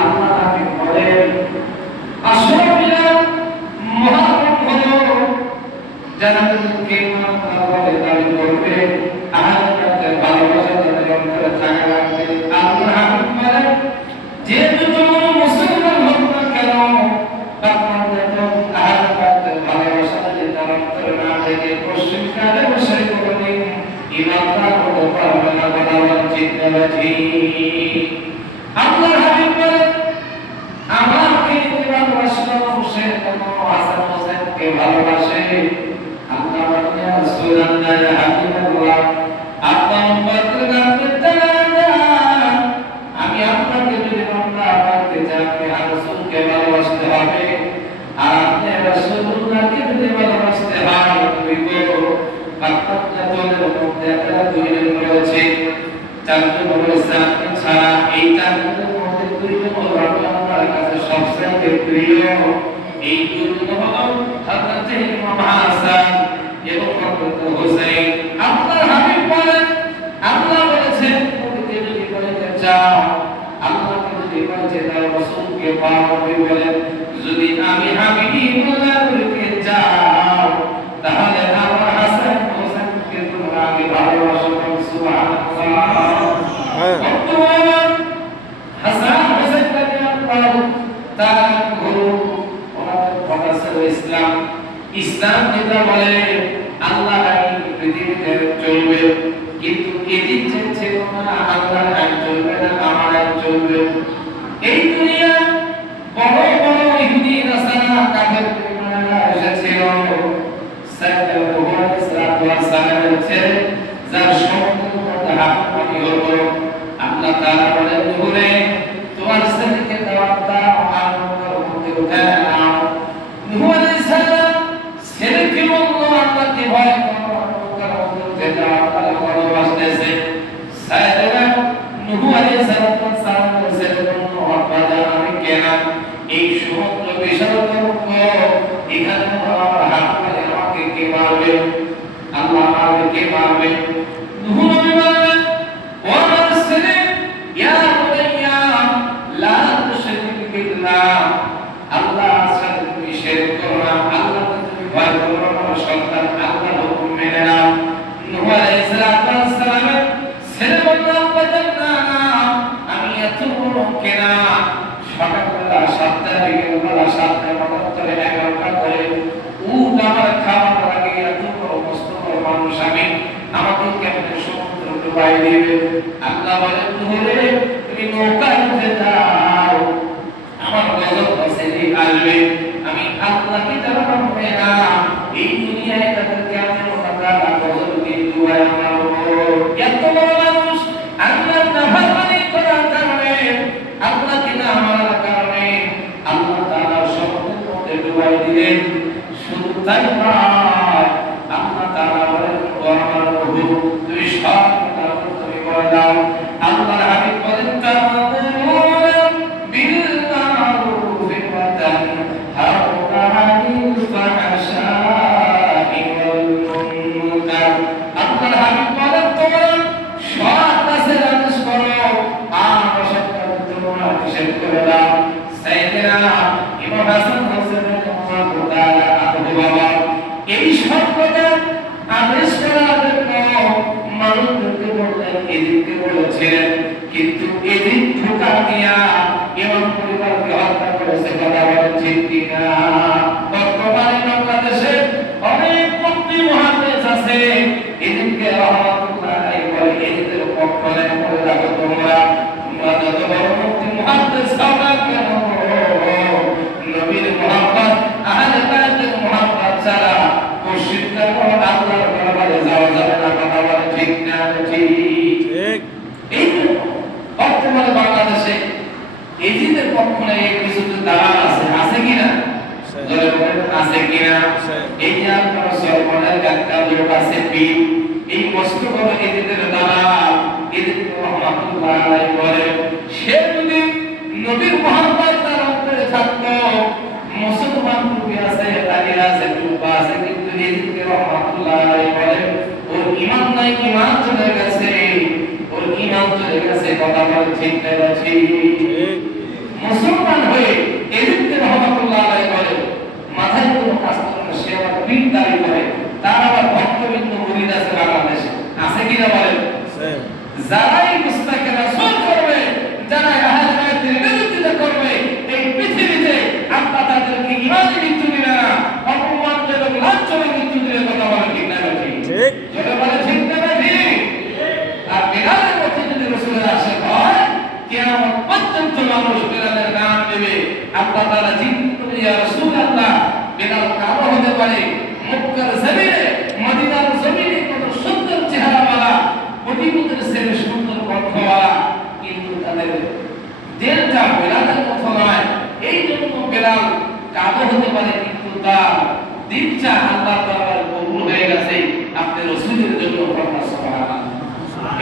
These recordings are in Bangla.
আল্লাহ আমি বলেন আসলে মহান হলো জান্নাতকে মাওলা বলে দাবি করবে আল্লাহর ভালোবাসা তাদের অন্তরে থাকা লাগবে। আল্লাহ হাবিব বলেন যে দুটো মুসলমান হোক না কেন আপনাদের তো আল্লাহর ভালোবাসা যদি তার অন্তরে না থেকে পশ্চিম কালে বসে বলেন ইমানদার হতে পারবে না বলা উচিত নয়। আল্লাহ হাবিব বলেন আমাকে ভালোবাসলো সে কোনো হাসান হোসেনকে ভালোবাসে। আল্লাহ বলেন ইয়া রাসূলুল্লাহ ইয়া হাবিবাল্লাহ আপনার উম্মতের কাছে আমি আপনাকে যদি বান্দা বানাতে চাই আপনি রাসূলকে ভালোবাসতে হবে আর আপনি রাসূলুল্লাহকে যদি ভালোবাসতে হয় তুমি বলো আপনার দলের মধ্যে একটা দুইজন রয়েছে চারজন রয়েছে ছাড়া এই চারজনের মধ্যে দুইজন হলো আপনার কাছে সবচেয়ে প্রিয়। এই দুইজন হলো হযরত ইমাম হাসান এবং হযরত হুসাইন। আপনার হাবিব বলেন আল্লাহ বলেছেন তুমি যদি বলতে চাও আল্লাহকে যদি বলতে চাও রাসূলকে পাওয়াবে বলেন যদি আমি হাবিবুল্লাহকে চাও তাহলে আমার হাসান হোসেনকে তোমরা আগে ভালোবাসো। সুবহানাল্লাহ। হাসান হোসেন রাদিয়াল্লাহু তাআলা ইসলাম ইসলাম যেটা বলে আল্লাহ আইন পৃথিবীতে চলবে কিন্তু এদিক ছিল না আল্লাহ আইন চলবে না আমার আইন চলবে। এই দুনিয়া বড় বড় ইহুদি নাসারা কাফেররা এসেছিল সাইয়েদ মুহাম্মদ সাল্লাল্লাহু আলাইহি ওয়াসাল্লাম যার সম্পূর্ণ হাক্কানি হলো আল্লাহ তাআলা বলেন নূরে তোমার ছেলেকে দাওয়াত দাও আল্লাহর মধ্যে উঠে নাও। নূহ আলাইহিস সালাম ছেলেকে বলল আল্লাহকে ভয় করো আল্লাহর মধ্যে যাও আল্লাহ ভালোবাসতেছে। সাইয়েদনা নূহ আলাইহিস সালাম ছেলেকে বলল আমি কেন এই সমগ্র বিশাল তরুণ এখানে আমার হাত ধরে আমাকে কে মারবে আল্লাহ আমাকে কে মারবে। নূহ নবী বললেন ও আমার ছেলে ইয়া বুনাইয়া লা তুশরিক বিল্লাহ আল্লাহ সাথে তুমি শিরক করো না আল্লাহকে তুমি ভয় করো না সন্তান আল্লাহর হুকুম মেনে নাও। নূহ আলাইহিস সালামের ছেলে বলল না আমি এত বড় কেনা সকালবেলা 7টা বিকেলবেলা 7টা 7:15 11টা করে উট আমার খাওয়ার আগে এত বড় কষ্ট করে মানুষ আমি আমাকে কেমন সমুদ্র ডুবাই দিবে। আল্লাহ বলেন নূরে তুমি নৌকায় উঠে যাও আমার গজব বসেলি আসবে আমি আল্লাহকে যারা মানবে না এই দুনিয়ায় তাদেরকে আমি ওটা গজব দিয়ে ডুবাই আমার এত বড় মানুষ আল্লাহ নাফরমানি করার কারণে আল্লাহকে না মানার কারণে আল্লাহ তাআলা সমুদ্রের মধ্যে ডুবাই দিলেন। শুধু তাই নয় আল্লাহ তাআলা বলেন ও আমার প্রভু তুমি সব তুমি বলে দাও আল্লাহর হাবিব বলেন তাআমুরুনা বিল মারুফি ওয়া তানহাউনা আনিল ফাহশাই ওয়াল মুনকার। আল্লাহর হাবিব বলেন তোমরা সৎ কাজের আদেশ করো আর অসৎ কাজের তোমরা নিষেধ করে দাও। সাইয়েদনা ইমাম হাসান হোসেন রাদিয়াল্লাহু তাআলা আনহু বাবা এই সব কথা আদেশ করার জন্য মানুষকে বললেন এদিকে বলেছিলেন কিন্তু এদিক ধোঁকা দিয়া ইমাম পরিবারকে হত্যা করেছে কথা বলেন ঠিক কিনা। বর্তমানে বাংলাদেশে অনেক মুফতি মুহাদ্দিস আছে এদিকে রহমাতুল্লাহ আলাইহি বলে এদিকের পক্ষ নেয় বলে রাখো তোমরা যত বড় মুফতি মুহাদ্দিস হও না কেন নবীর মুহাব্বত আহলে বাইতের মুহাব্বত ছাড়া মুশরিকরা কোনো আল্লাহর দরবারে যাওয়া যাবে না কথা বলে ঠিক না ঠিক। এই বর্তমানে বাংলাদেশে এজিদের পক্ষ নেই কিছু দালাল আছে আছে কিনা আছে কিনা এই যে আপনার সরকারের একটা লোক আছে পীর এই কষ্ট করে এজিদের দালাল এজিদ রহমাতুল্লাহ আলাইহি বলে সে যদি নবীর মুহাব্বত তার অন্তরে থাকতো মুসলমান টুপি আছে দাড়ি আছে টুপা আছে কিন্তু এজিদ রহমাতুল্লাহ আলাইহি বলে ওর ঈমান নাই ঈমান চলে গেছে ওর ঈমান চলে গেছে কথা বলেন ঠিক না ঠিক? মুসলমান হয়ে এদিকে রহমাতুল্লাহ আলাইহি বলে মাথায় কোনো কাজ করে না, সে আবার পীর দাবি করে, তার আবার ভক্তবৃন্দ মুরিদ আছে বাংলাদেশে, আছে কিনা বলেন? যারাই মুস্তাকে রাসূল করবে, যারা আহলে বাইতের বিরোধিতা করবে, এই পৃথিবীতে আল্লাহ তাদেরকে ইমানি মৃত্যু দিবে না, অপমানজনক লাঞ্ছনার মৃত্যু দিবে। কথা বলেন ঠিক না ঠিক? জোরে বলেন ঠিক না ঠিক? আর বেলালের মধ্যে যদি রাসূলের আশিক হয়, কিয়ামত পর্যন্ত মানুষ বেলালের নাম নেবে। আল্লাহ তাআলা জিজ্ঞেস করে, ইয়া রাসূলুল্লাহ, বেলাল কালো হতে পারে, মক্কার জমিনে মদিনার জমিনে কত সুন্দর চেহারাওয়ালা, অধিপতির ছেলে সুন্দর কণ্ঠওয়ালা, কিন্তু তাদের দিলটা বেলালের মতো নয়। এই জন্য বেলাল কালো হতে পারে, কিন্তু তার দিলটা আল্লাহ তাআলার কবুল হয়ে গেছে। আপনি রাসূলের জন্য পড়া সুবহানাল্লাহ,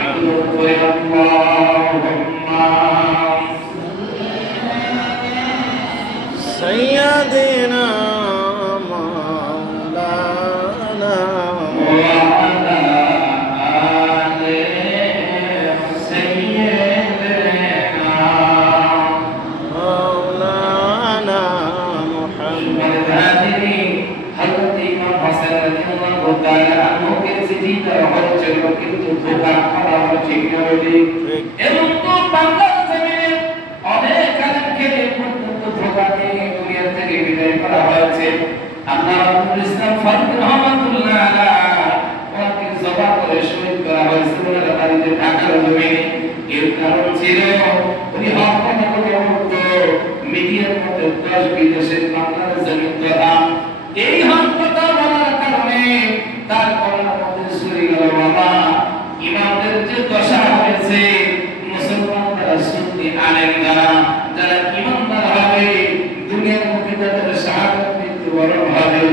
একটু করে আল্লাহুম্মা সাইয়্যিদিনা মাওলানা এই হক কথা বলার কারণে তার কলার মধ্যে সরে গেল বাবা। ইমামদের যে দশা হয়েছে, মুসলমানরা সুন্নি আলেম যারা ইমানদার হবে, দুনিয়ার মধ্যে তাদের শাহাদাত মৃত্যুবরণ হবে।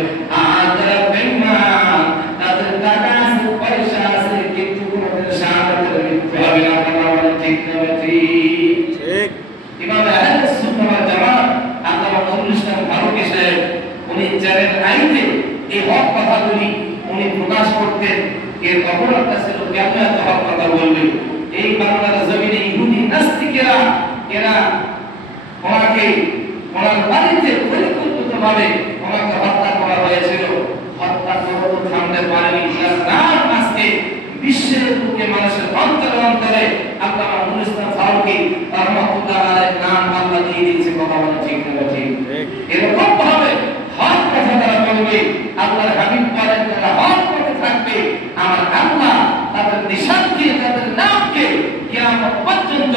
আর যারা বেঈমান, তাদের টাকা আছে, পয়সা আছে, কিন্তু কোনদিন শাহাদাতের মৃত্যু হবে না। কথা বলেন ঠিক না ঠিক? ঠিক। ইমাম আহলে সুন্নাহ ওয়াল জামাত আল্লামা নজরুল ইসলাম ফারুকী সাহেব, উনি জানেন আইতে এই হক কথাগুলি উনি প্রকাশ করতেন। এর অপরাধটা ছিল কেমন এত হক কথা বলবে। এই বাংলার জমিনে ইহুদি নাস্তিকেরা এরা ওনাকে ওনার বাড়িতে পরিকল্পিতভাবে ওনাকে হত্যা করা হয়েছিল। হত্যা করে থামতে পারেনি। তার নাম আজকে বিশ্বের বুকে মানুষের অন্তরে অন্তরে আল্লামা নজরুল ইসলাম ফারুকী রাহমাতুল্লাহ আলাইহির নাম আল্লাহ দিয়ে দিয়েছে। কথা বলা ঠিক না ঠিক? এরকম ভাবে হক কথা তারা বলবে, আল্লাহর হাবিব বলেন তারা হক পথে থাকবে। আমার আল্লাহ তাদের নিশানকে, তাদের নামকে কিয়ামত পর্যন্ত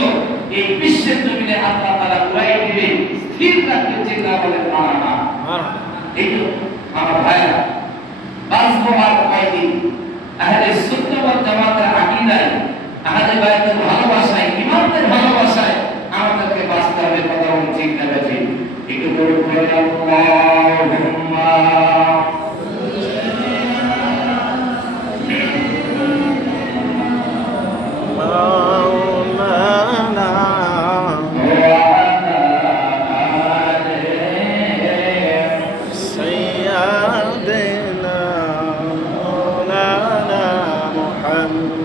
এই বিশ্বের জমিনে আল্লাহ তাআলা উড়াই দিবে, স্থির রাখবে। চিন্তা বলেন মারহাবা। এই তো আমার ভাইরা, বাঁচবো আর কয়দিন? আহলে সুন্নাহ ওয়াল জামাতের আকীদায়, আহলে বাইতের ভালোবাসায়, ইমামদের ভালোবাসায় আমাদেরকে বাঁচতে হবে। কথা বলেন ঠিক না ঠিক? একটু করে পড়ে আল্লাহুম্মা মাওলানা সাইয়্যিদিনা মাওলানা মুহাম্মদ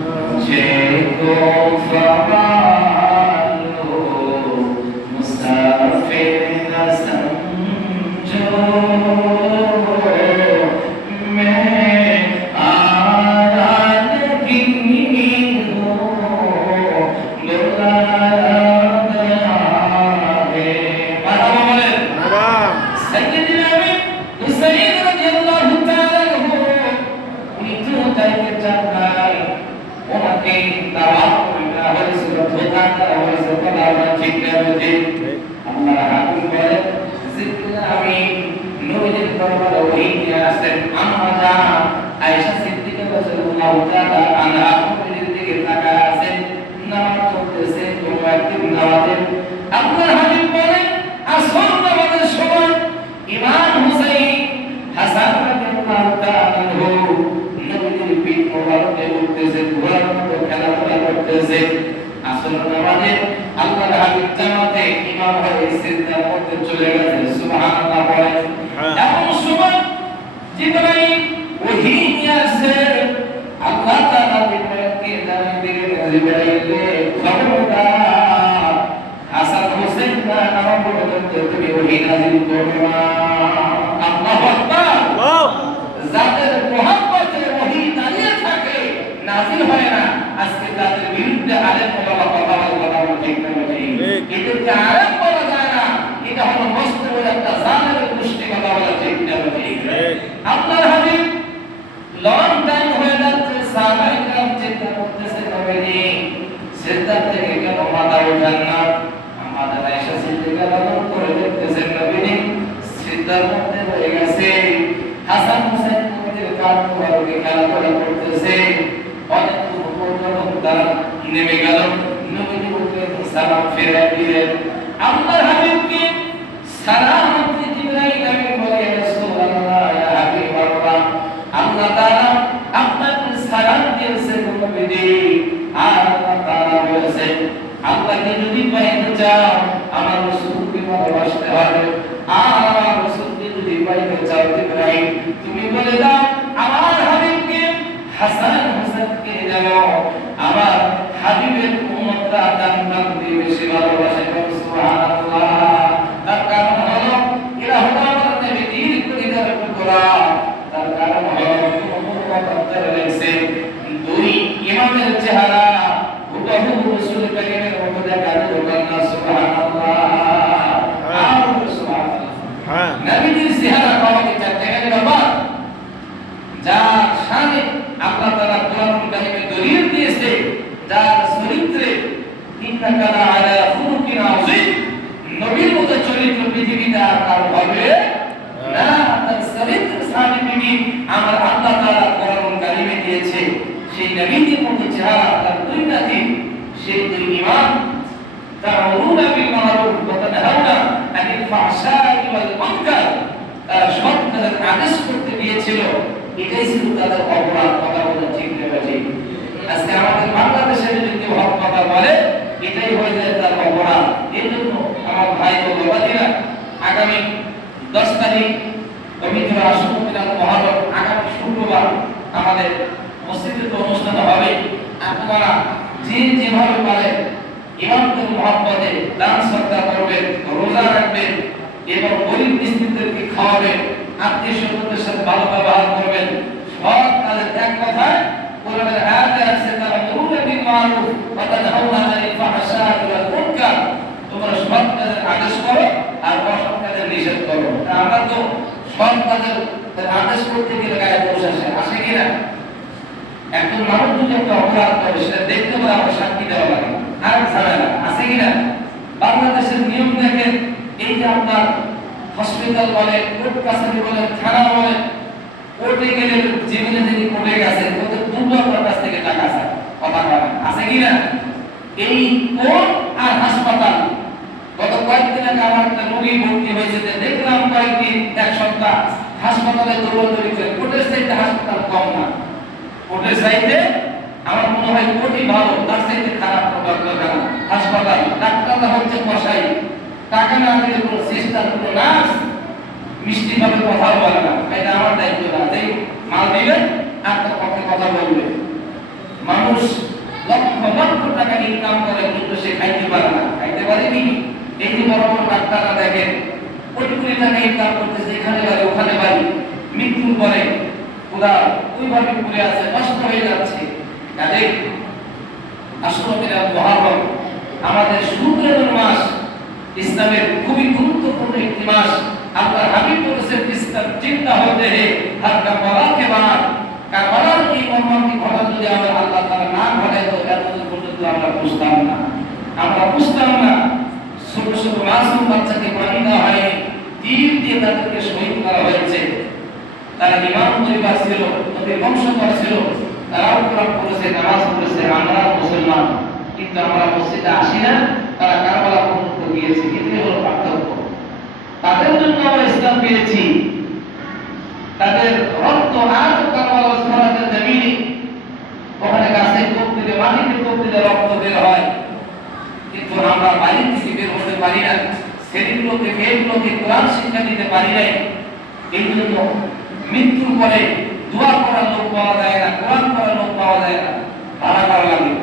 আয়েশা সিদ্দিকা রাদিয়াল্লাহু তাআলা আনহা নবীর দিকে তাকায় আছেন, নামাজ চলতেছে। কোন একদিন নামাজে আল্লাহর হাবিব বলেন, আসর নামাজের সময় ইমাম হুসাইন হাসান রাদিয়াল্লাহু তাআলা আনহু নবীর পিঠ মোবারকে উঠতেছে, ঘোড়ার মতো খেলাধুলা করতেছে। আসর নামাজে আল্লাহর হাবিব জামাতে ইমাম হয়ে সিজদার মধ্যে চলে গেছে। সুবহানাল্লাহ বলেন। এমন সময় জিবরাইল ওহী নিয়ে আসে। আল্লাহ তাআলা জিবরাইলকে জানিয়ে দিলেন, জিবরাইল খবরদার নাযিল করবে না। আল্লাহু আকবার। যাদের মুহাব্বতে ওহী দাঁড়িয়ে থাকে নাযিল হয় না, আজকে তাদের বিরুদ্ধে আলেম ওলামা কথা বলে ঠিক না ঠিক? এদেরকে আলেম বলা যায় না, এটা হলো মস্ত বড় একটা জালেমের গোষ্ঠী কথা বলা ঠিক না ঠিক? আল্লাহর হাবিব লং টাইম হয়ে যাচ্ছে, সাহাবায়ে কেরাম চিন্তা করতেছে নবীজি সিজদা থেকে কেন মাথা ওঠান না? আমাদের আয়েশা সিদ্দিকা রাদিয়াল্লাহু করে দেখতেছেন নবীজি সিজদার মধ্যে হয়ে গেছে। হাসান হুসাইন নবীর কাঁধ মুবারকে খেলাধুলা করতেছে। অনেক পর্যন্ত তারা নেমে গেল, নবীজি উঠে সালাম ফিরিয়ে দিলেন। আল্লাহর হাবিবকে সালাম দিতে জিবরাইল আমিন বলে রাসূলুল্লাহ ইয়া হাবিবাল্লাহ, আল্লাহ তাআলা আপনাকে সালাম দিয়েছেন নবীজি। আর আল্লাহ তাআলা বলেছেন আল্লাহকে যদি পাইতে চাও আমার রাসূলকে ভালোবাসতে হবে। আর আমার রাসূলকে যদি পাইতে চাও জিবরাইল তুমি বলে দাও আমার হাবিবকে হাসান হুসাইনকে যেন আমার হাবিবের উম্মতরা দান দিয়ে বেশি ভালোবাসে। সুবহানাল্লাহ। তার কারণ হলো এরা হলো আমার নবীর পরিবার টুকরা। তার কারণ হলো মুহাম্মদ লেখছে দুই ইমামের চেহারা হুবহু রাসূল কারীমের মতো দেখা যায়। সুবহানাল্লাহ। সুবহানাল্লাহ। নবীর চেহারা পাওয়াকে চারটে বাবা যার শানে আল্লাহ তাআলা কোরআনুল কারীমে দলিল দিয়েছে, যার চরিত্রে ইন্নাকা আলা খুলুকিন আযীম, নবীর মতো চরিত্র পৃথিবীতে আর কারো হবে না। তার চরিত্র সার্টিফিকেট আমার আল্লাহ তাআলা কোরআনুল কারীমে দিয়েছে। সেই নবীর মতো চেহারা, তার দুই নাতি, সেই দুই ইমাম তা'মুরুনা বিল মা'রুফ ওয়া তানহাউনা আনিল ফাহশাই ওয়াল মুনকার, তারা সৎ কাজের আদেশ করতে দিয়েছিল। এটাই ছিল তাদের অপরাধ। কথা বলা ঠিক না ঠিক? আজকে আমাদের বাংলাদেশের যদি কেউ হক কথা বলে এটাই হয়ে যায় তার অপরাধ। এই জন্য আমার ভাই ও বাবাজিরা আগামী 10 তারিখ পবিত্র আশুরা মুহররম, আগামী শুক্রবার আমাদের মসজিদে তো অনুষ্ঠান হবে। আপনারা যে যেভাবে পারেন ইমামদের মহব্বতে দান সদকা করবেন, রোজা রাখবেন এবং গরিব মিসকিনদেরকে খাওয়াবেন, আত্মীয় স্বজনদের সাথে ভালো ব্যবহার করবেন। সৎ কাজের এক কথায় কোরআনের আয়াতে আছে তা'মুরুনা বিল মা'রুফ ওয়া তানহাউনা আনিল ফাহশাই ওয়াল মুনকার, তোমরা সৎ কাজের আদেশ করো আর অসৎ কাজের নিষেধ করো। আমরা তো সৎ কাজের আদেশ করতে গেলে গায়ে দোষ আসে কিনা? একজন মানুষ যদি একটা অপরাধ করে সেটা দেখতে পারে আমার সাক্ষী দেওয়া লাগে, আর ঝামেলা আছে কিনা? বাংলাদেশের নিয়ম দেখেন, এই যে আপনার হসপিটাল বলে, কোর্ট কাছারি বলে, থানা বলে, কোর্টে গেলে জীবনে যিনি কোর্টে গেছেন ওদের দুর্বলতার কাছ থেকে টাকা চায়, কথা বলে আছে কিনা? এই কোর্ট আর হাসপাতাল, গত কয়েকদিন আগে আমার একটা রোগী ভর্তি হয়েছে, দেখলাম কয়েকদিন এক সপ্তাহ হাসপাতালে দৌড়াদৌড়ি করে। কোর্টের চাইতে হাসপাতাল কম না, কোর্টের চাইতে আমার মনে হয় কোর্টই ভালো, তার চাইতে খারাপ হাসপাতাল। ডাক্তাররা হচ্ছে কসাই, টাকা না দিলে কোনো সিস্টেম, কোনো নার্স মিষ্টি ভাবে কথা বলে না। এটা আমার দায়িত্ব না, যে মাল দিবে আপনার পক্ষে কথা বলবে। মানুষ লক্ষ লক্ষ টাকা ইনকাম করে কিন্তু সে খাইতে পারে না, খাইতে পারেনি। এই যে বড় বড় ডাক্তাররা দেখেন কোটি কোটি টাকা ইনকাম করতেছে, এখানে বাড়ি ওখানে বাড়ি, মৃত্যুর পরে ওরা ওইভাবে পড়ে আছে, নষ্ট হয়ে যাচ্ছে। কাজে আসলে মুহররম আমাদের শুকরের মাস, ইসলামের খুবই গুরুত্বপূর্ণ একটি মাস। আল্লাহর হাবিব বলেছেন ইসলাম চিন্তা হতে হে হর কারবালা কে বাদ, কারবালার এই মর্মান্তিক ঘটনা যদি আমরা আল্লাহ তাআলা না ঘটায় তো এতদিন পর্যন্ত আমরা বুঝতাম না। আমরা বুঝতাম না ছোট ছোট মাসুম বাচ্চাকে পানি দেওয়া হয়নি, তীর দিয়ে তাদেরকে শহীদ করা হয়েছে। তারা ইমাম পরিবার ছিল, নবীর বংশধর ছিল, তারাও কোরআন পড়েছে, নামাজ পড়েছে। আমরা মুসলমান কিন্তু আমরা মসজিদে আসি না, তারা কারবালা পর্যন্ত গিয়েছে। এটাই হলো পার্থক্য। তাদের জন্য আমরা ইসলাম পেয়েছি, তাদের রক্ত আজ কারবালা সরাতে জমিনে, ওখানে গাছে কোপ দিলে, মাটিতে কোপ দিলে রক্ত বের হয়। কিন্তু আমরা বাড়ির থেকে বের হতে পারি না, ছেলেগুলোকে মেয়েগুলোকে কোরআন শিক্ষা দিতে পারি নাই। এই জন্য মৃত্যুর পরে দোয়া করার লোক পাওয়া যায় না, কোরআন পড়ার লোক পাওয়া যায় না, ভাড়া করা লাগে।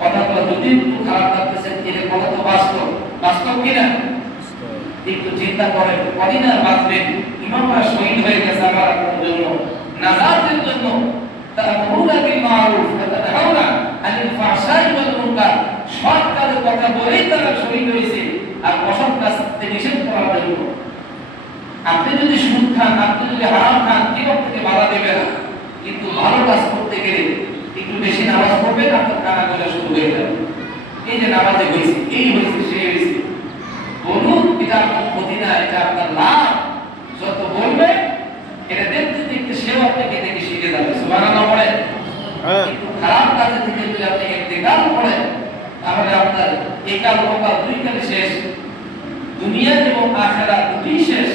কথাগুলো যদি একটু খারাপ লাগতেছে, এটা কথা তো বাস্তব, বাস্তব কিনা? একটু চিন্তা করেন কদিন আর বাঁচবেন ইমামরা শহীদ হয়ে গেছে আমার আপনার জন্য নাজাতের জন্য তা'মুরুনা বিল মা'রুফ ওয়া তানহাউনা আনিল ফাহশাই ওয়াল মুনকার সৎ কাজের কথা বলেই তারা শহীদ হয়েছে আর অসৎ কাজ থেকে নিষেধ করার জন্য আপনি যদি সুদ খান আপনি যদি হারাম খান কেউ থেকে বাধা দেবে না কিন্তু ভালো কাজ করতে গেলে একটু বেশি নামাজ পড়বেন আপনার কানা গোলা শুরু হয়ে যাবে এই যে নামাজে হয়েছে এই হয়েছে সেই হয়েছে বলুন এটা আপনার ক্ষতি না এটা আপনার লাভ যত বলবে এটা দেখতে দেখতে সেও আপনাকে দেখে শিখে যাবে সুবহানাল্লাহ বলে কিন্তু খারাপ কাজে থেকে যদি আপনি ইন্তেকাল করেন তাহলে আপনার একাল ওকাল দুই কালে শেষ দুনিয়া এবং আখিরাত দুটোই শেষ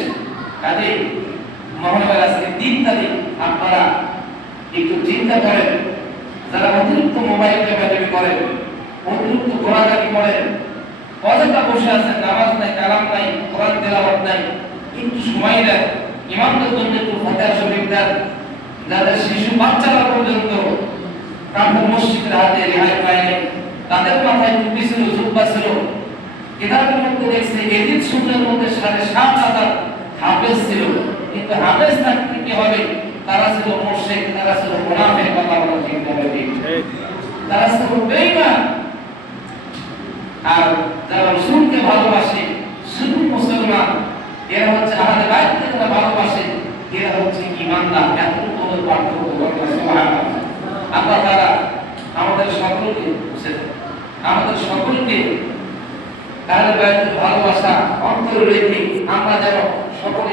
কাজে মহানবী আজকে 3 তারিখ আপনারা একটু চিন্তা করেন যারা অতিরিক্ত মোবাইল ব্যবহার করেন অতিরিক্ত ঘোরাঘুরি করেন অযথা বসে আছেন নামাজ নাই কালাম নাই কোরআন তেলাওয়াত নাই একটু সময় দেন ইমামদের জন্য একটু ফাতিহা শরীফ দেন যাদের শিশু বাচ্চারা পর্যন্ত কাফের মসজিদের হাতে রেহাই পায়নি তাদের মাথায় টুপি ছিল জুব্বা ছিল কিতাবের মধ্যে দেখছে এদিন সুন্নের মধ্যে 7,500 হাফেজ ছিল কিন্তু হাফেজ থাকতে কি হবে তারা ছিল মুশরিক তারা ছিল মুনাফিক কথা বলা ঠিক হবে তারা ছিল বেঈমান আর যারা রাসূলকে ভালোবাসে শুধু মুসলমান এরা হচ্ছে আহলে বাইতকে যারা ভালোবাসে এরা হচ্ছে ঈমানদার এতটুকু পার্থক্য করতে সুবহানাল্লাহ আল্লাহ তাআলা আমাদের সকলকে আহলে বাইতের ভালোবাসা অন্তরে রেখে আমরা যেন সকলে